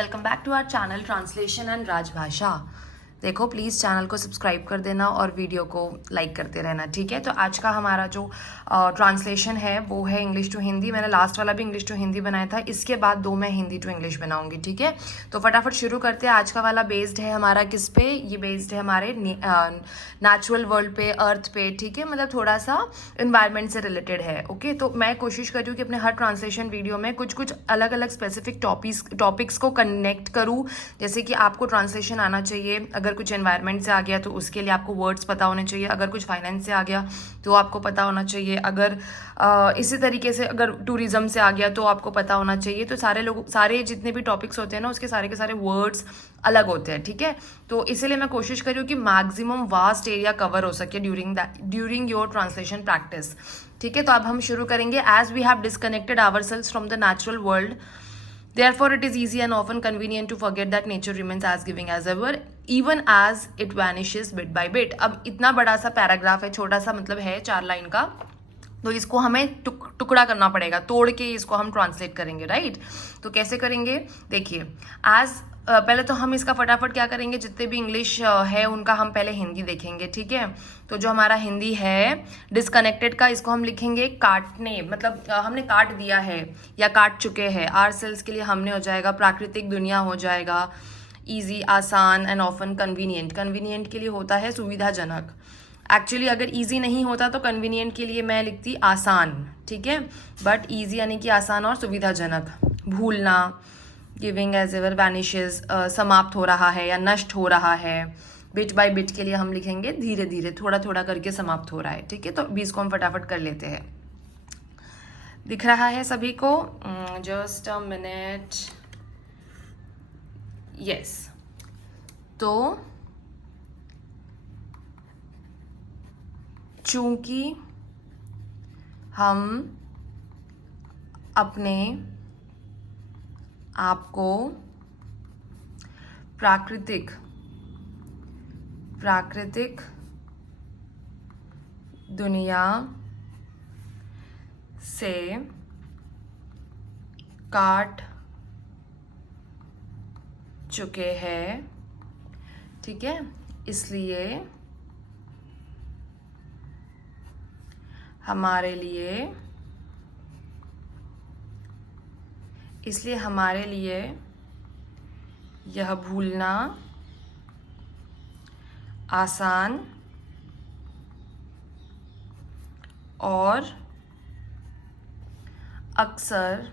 Welcome back to our channel translation and Rajbhasha. देखो please channel को subscribe कर देना और वीडियो को लाइक करते रहना, ठीक है। तो आज का हमारा जो ट्रांसलेशन है वो है इंग्लिश टू हिंदी। मैंने लास्ट वाला भी इंग्लिश टू हिंदी बनाया था, इसके बाद 2 मैं हिंदी टू इंग्लिश बनाऊंगी, ठीक है। तो फटाफट शुरू करते हैं। आज का वाला बेस्ड है हमारा किस पे? ये बेस्ड है हमारे नेचुरल वर्ल्ड पे, अर्थ पे, ठीक है। मतलब थोड़ा सा इन्वायरमेंट से रिलेटेड है, ओके। तो मैं कोशिश कर रही हूँ कि अपने हर ट्रांसलेशन वीडियो में कुछ कुछ अलग अलग स्पेसिफिक टॉपिक्स को कनेक्ट करूँ। जैसे कि आपको ट्रांसलेशन आना चाहिए, अगर कुछ एनवायरनमेंट से आ गया तो उसके लिए आपको वर्ड्स पता होने चाहिए, अगर कुछ फाइनेंस से आ गया तो आपको पता होना चाहिए, अगर इसी तरीके से अगर टूरिज्म से आ गया तो आपको पता होना चाहिए। तो सारे जितने भी टॉपिक्स होते हैं ना, उसके सारे के सारे वर्ड्स अलग होते हैं, ठीक है। तो इसीलिए मैं कोशिश कर रही हूँ कि मैक्सिमम वास्ट एरिया कवर हो सके ड्यूरिंग योर ट्रांसलेशन प्रैक्टिस, ठीक है। तो अब हम शुरू करेंगे। As we have disconnected ourselves from the natural world, therefore it is easy and often convenient to forget that nature remains as giving as ever, even as it vanishes bit by bit। अब इतना बड़ा सा paragraph है, छोटा सा मतलब है 4 line का, तो इसको हमें टुकड़ा करना पड़ेगा, तोड़ के इसको हम ट्रांसलेट करेंगे, राइट। तो कैसे करेंगे देखिए। पहले तो हम इसका फटाफट क्या करेंगे, जितने भी इंग्लिश है उनका हम पहले हिंदी देखेंगे, ठीक है। तो जो हमारा हिंदी है डिस्कनेक्टेड का, इसको हम लिखेंगे काटने, मतलब हमने काट दिया है या काट चुके हैं। आर सेल्स के लिए हमने हो जाएगा प्राकृतिक दुनिया, हो जाएगा ईजी, आसान एंड ऑफन कन्वीनियंट। कन्वीनियंट के लिए होता है सुविधाजनक। एक्चुअली अगर ईजी नहीं होता तो कन्वीनियंट के लिए मैं लिखती आसान, ठीक है। बट ईजी यानी कि आसान और सुविधाजनक। भूलना, गिविंग एज एवर, वैनिशेस, समाप्त हो रहा है या नष्ट हो रहा है। बिट बाय बिट के लिए हम लिखेंगे धीरे धीरे, थोड़ा थोड़ा करके समाप्त हो रहा है, ठीक है। तो 20 को हम फटाफट कर लेते हैं। दिख रहा है सभी को? Just a minute. यस। तो चूंकि हम अपने आपको प्राकृतिक दुनिया से काट चुके हैं, ठीक है, इसलिए हमारे लिए यह भूलना आसान और अक्सर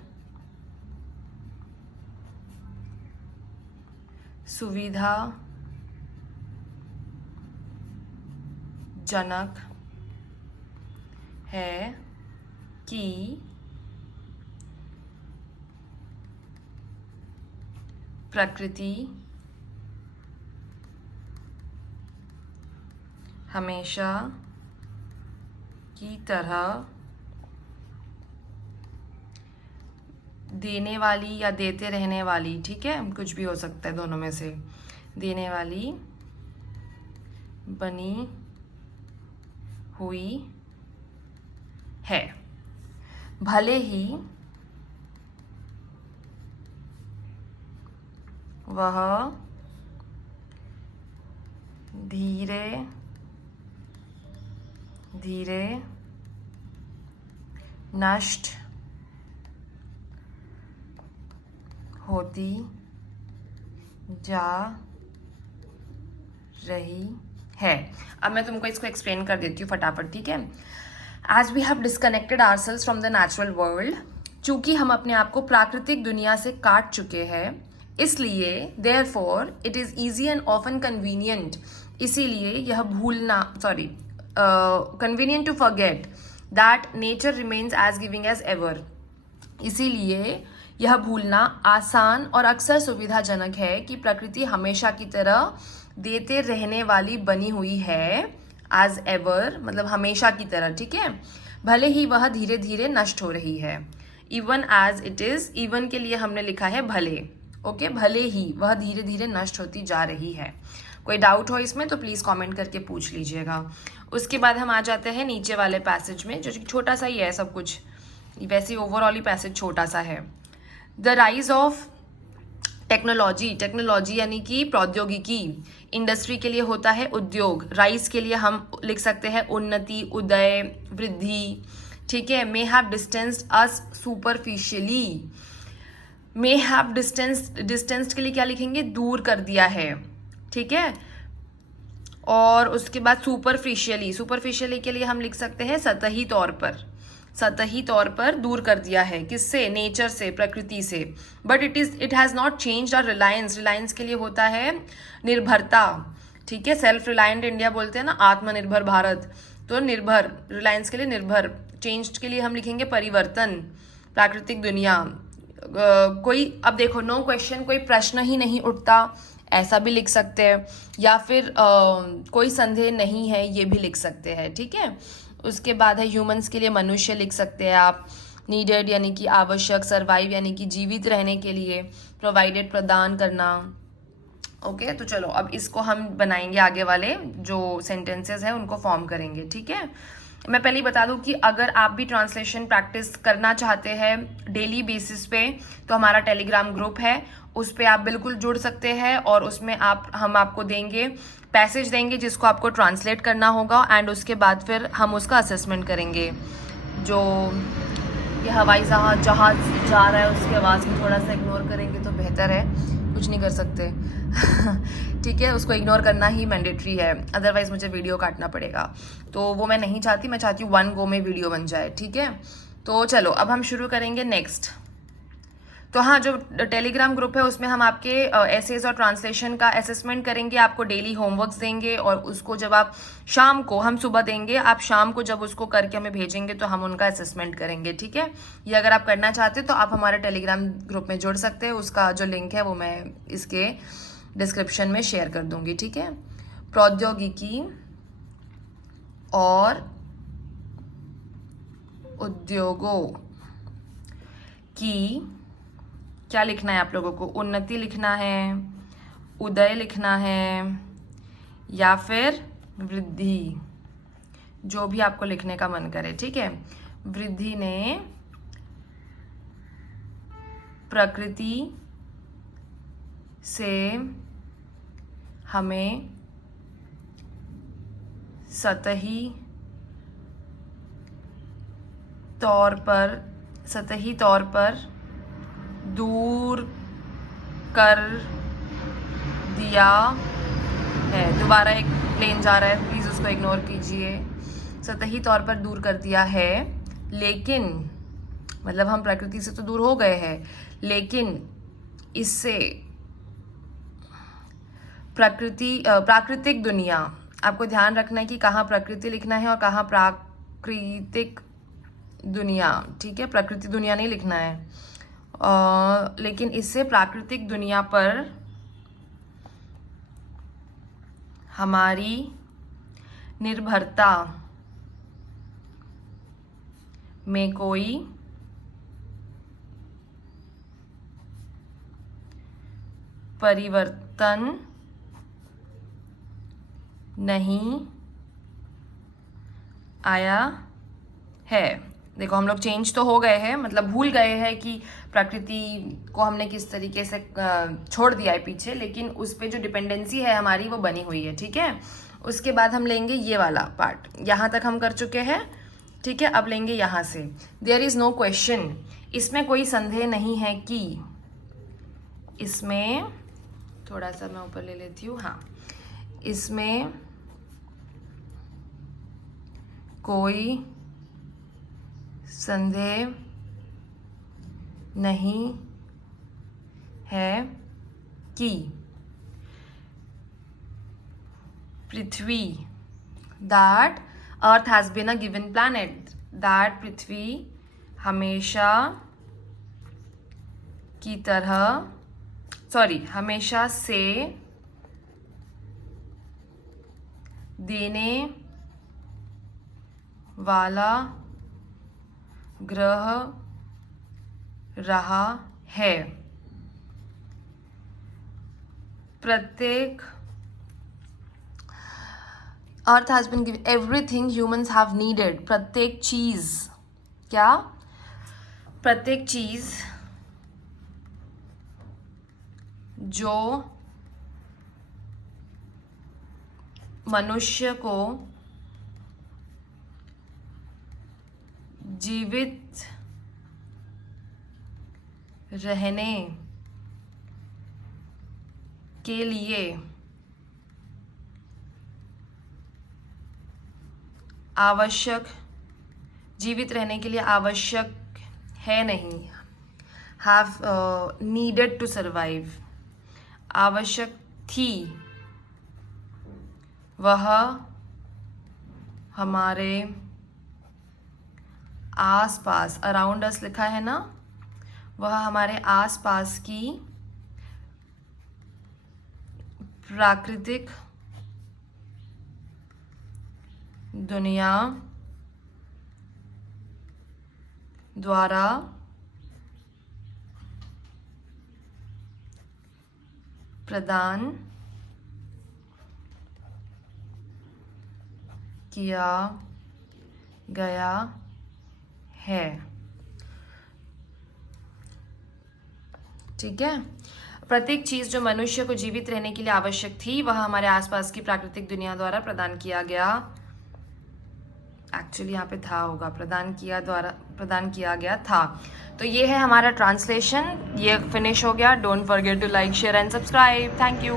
सुविधाजनक है कि प्रकृति हमेशा की तरह देने वाली या देते रहने वाली, ठीक है, कुछ भी हो सकता है दोनों में से, देने वाली बनी हुई है। भले ही वह धीरे धीरे नष्ट होती जा रही है। अब मैं तुमको इसको एक्सप्लेन कर देती हूँ फटाफट, ठीक है। As we have disconnected ourselves from the natural world, चूंकि हम अपने आप को प्राकृतिक दुनिया से काट चुके हैं, इसलिए therefore it is easy and often convenient, इसीलिए यह भूलना, convenient to forget that nature remains as giving as ever, इसीलिए यह भूलना आसान और अक्सर सुविधाजनक है कि प्रकृति हमेशा की तरह देते रहने वाली बनी हुई है। एज एवर मतलब हमेशा की तरह, ठीक है। भले ही वह धीरे धीरे नष्ट हो रही है। Even as it is, even के लिए हमने लिखा है भले, ओके। भले ही वह धीरे धीरे नष्ट होती जा रही है। कोई डाउट हो इसमें तो प्लीज़ कमेंट करके पूछ लीजिएगा। उसके बाद हम आ जाते हैं नीचे वाले पैसेज में, जो छोटा सा ही है सब कुछ, वैसे ओवरऑल ही पैसेज छोटा सा है। The rise of technology, technology यानी कि प्रौद्योगिकी। इंडस्ट्री के लिए होता है उद्योग। राइज के लिए हम लिख सकते हैं उन्नति, उदय, वृद्धि। ठीक है। May have distanced us superficially. May have distanced के लिए क्या लिखेंगे? दूर कर दिया है। ठीक है। और उसके बाद सुपरफिशियली, सुपरफिशियली के लिए हम लिख सकते हैं सतही तौर पर। सतही तौर पर दूर कर दिया है। किससे? नेचर से, प्रकृति से। But it has not changed our reliance. Reliance के लिए होता है निर्भरता। ठीक है। सेल्फ रिलायंट इंडिया बोलते हैं ना, आत्मनिर्भर भारत। तो निर्भर, रिलायंस के लिए निर्भर। चेंज्ड के लिए हम लिखेंगे परिवर्तन, प्राकृतिक दुनिया। कोई, अब देखो, नो क्वेश्चन, कोई प्रश्न ही नहीं उठता, ऐसा भी लिख सकते हैं। या फिर कोई संदेह नहीं है, ये भी लिख सकते हैं। ठीक है। उसके बाद है ह्यूमंस के लिए मनुष्य लिख सकते हैं आप। नीडेड यानी कि आवश्यक, सर्वाइव यानी कि जीवित रहने के लिए, प्रोवाइडेड प्रदान करना। ओके। तो चलो अब इसको हम बनाएंगे, आगे वाले जो सेंटेंसेस हैं उनको फॉर्म करेंगे। ठीक है। मैं पहले ही बता दूं कि अगर आप भी ट्रांसलेशन प्रैक्टिस करना चाहते हैं डेली बेसिस पे, तो हमारा टेलीग्राम ग्रुप है, उस पर आप बिल्कुल जुड़ सकते हैं। और उसमें हम आपको देंगे, पैसेज देंगे जिसको आपको ट्रांसलेट करना होगा, एंड उसके बाद फिर हम उसका असेसमेंट करेंगे। जो ये हवाई जहाज जा रहा है उसकी आवाज़ को थोड़ा सा इग्नोर करेंगे तो बेहतर है, कुछ नहीं कर सकते। ठीक है। उसको इग्नोर करना ही मैंडेटरी है, अदरवाइज मुझे वीडियो काटना पड़ेगा। तो वो मैं नहीं चाहती, मैं चाहती हूँ वन गो में वीडियो बन जाए। ठीक है। तो चलो अब हम शुरू करेंगे नेक्स्ट। तो हाँ, जो टेलीग्राम ग्रुप है उसमें हम आपके एसेज और ट्रांसलेशन का असेसमेंट करेंगे, आपको डेली होमवर्क्स देंगे, और उसको जब आप शाम को, हम सुबह देंगे, आप शाम को जब उसको करके हमें भेजेंगे तो हम उनका असेसमेंट करेंगे। ठीक है। ये अगर आप करना चाहते हैं तो आप हमारे टेलीग्राम ग्रुप में जुड़ सकते हैं। उसका जो लिंक है वो मैं इसके डिस्क्रिप्शन में शेयर कर दूंगी। ठीक है। प्रौद्योगिकी और उद्योगों की, क्या लिखना है आप लोगों को? उन्नति लिखना है, उदय लिखना है, या फिर वृद्धि, जो भी आपको लिखने का मन करे। ठीक है। वृद्धि ने प्रकृति से हमें सतही तौर पर दूर कर दिया है। दोबारा एक प्लेन जा रहा है, प्लीज़ उसको इग्नोर कीजिए। सतही तौर पर दूर कर दिया है, लेकिन मतलब हम प्रकृति से तो दूर हो गए हैं, लेकिन इससे प्राकृतिक दुनिया, आपको ध्यान रखना है कि कहाँ प्रकृति लिखना है और कहाँ प्राकृतिक दुनिया। ठीक है। प्रकृति दुनिया नहीं लिखना है। लेकिन इससे प्राकृतिक दुनिया पर हमारी निर्भरता में कोई परिवर्तन नहीं आया है। देखो, हम लोग चेंज तो हो गए हैं, मतलब भूल गए हैं कि प्रकृति को हमने किस तरीके से छोड़ दिया है पीछे, लेकिन उस पर जो डिपेंडेंसी है हमारी वो बनी हुई है। ठीक है। उसके बाद हम लेंगे ये वाला पार्ट, यहाँ तक हम कर चुके हैं। ठीक है। अब लेंगे यहाँ से, देयर इज़ नो क्वेश्चन, इसमें कोई संदेह नहीं है कि, इसमें थोड़ा सा मैं ऊपर ले लेती हूँ, हाँ, इसमें कोई संदेह नहीं है कि पृथ्वी, that earth has been a given planet, that पृथ्वी हमेशा की तरह, हमेशा से देने वाला ग्रह रहा है। प्रत्येक, earth has been given everything humans have needed, प्रत्येक चीज, क्या? प्रत्येक चीज जो मनुष्य को जीवित रहने के लिए आवश्यक है नहीं, have needed to survive, आवश्यक थी, वह हमारे आसपास, अराउंड अस लिखा है ना, वह हमारे आसपास की प्राकृतिक दुनिया द्वारा प्रदान किया गया है। ठीक है, प्रत्येक चीज जो मनुष्य को जीवित रहने के लिए आवश्यक थी वह हमारे आसपास की प्राकृतिक दुनिया द्वारा प्रदान किया गया, एक्चुअली यहाँ पे था होगा, प्रदान किया गया था। तो ये है हमारा ट्रांसलेशन, ये फिनिश हो गया। Don't forget to like, share and subscribe. Thank you.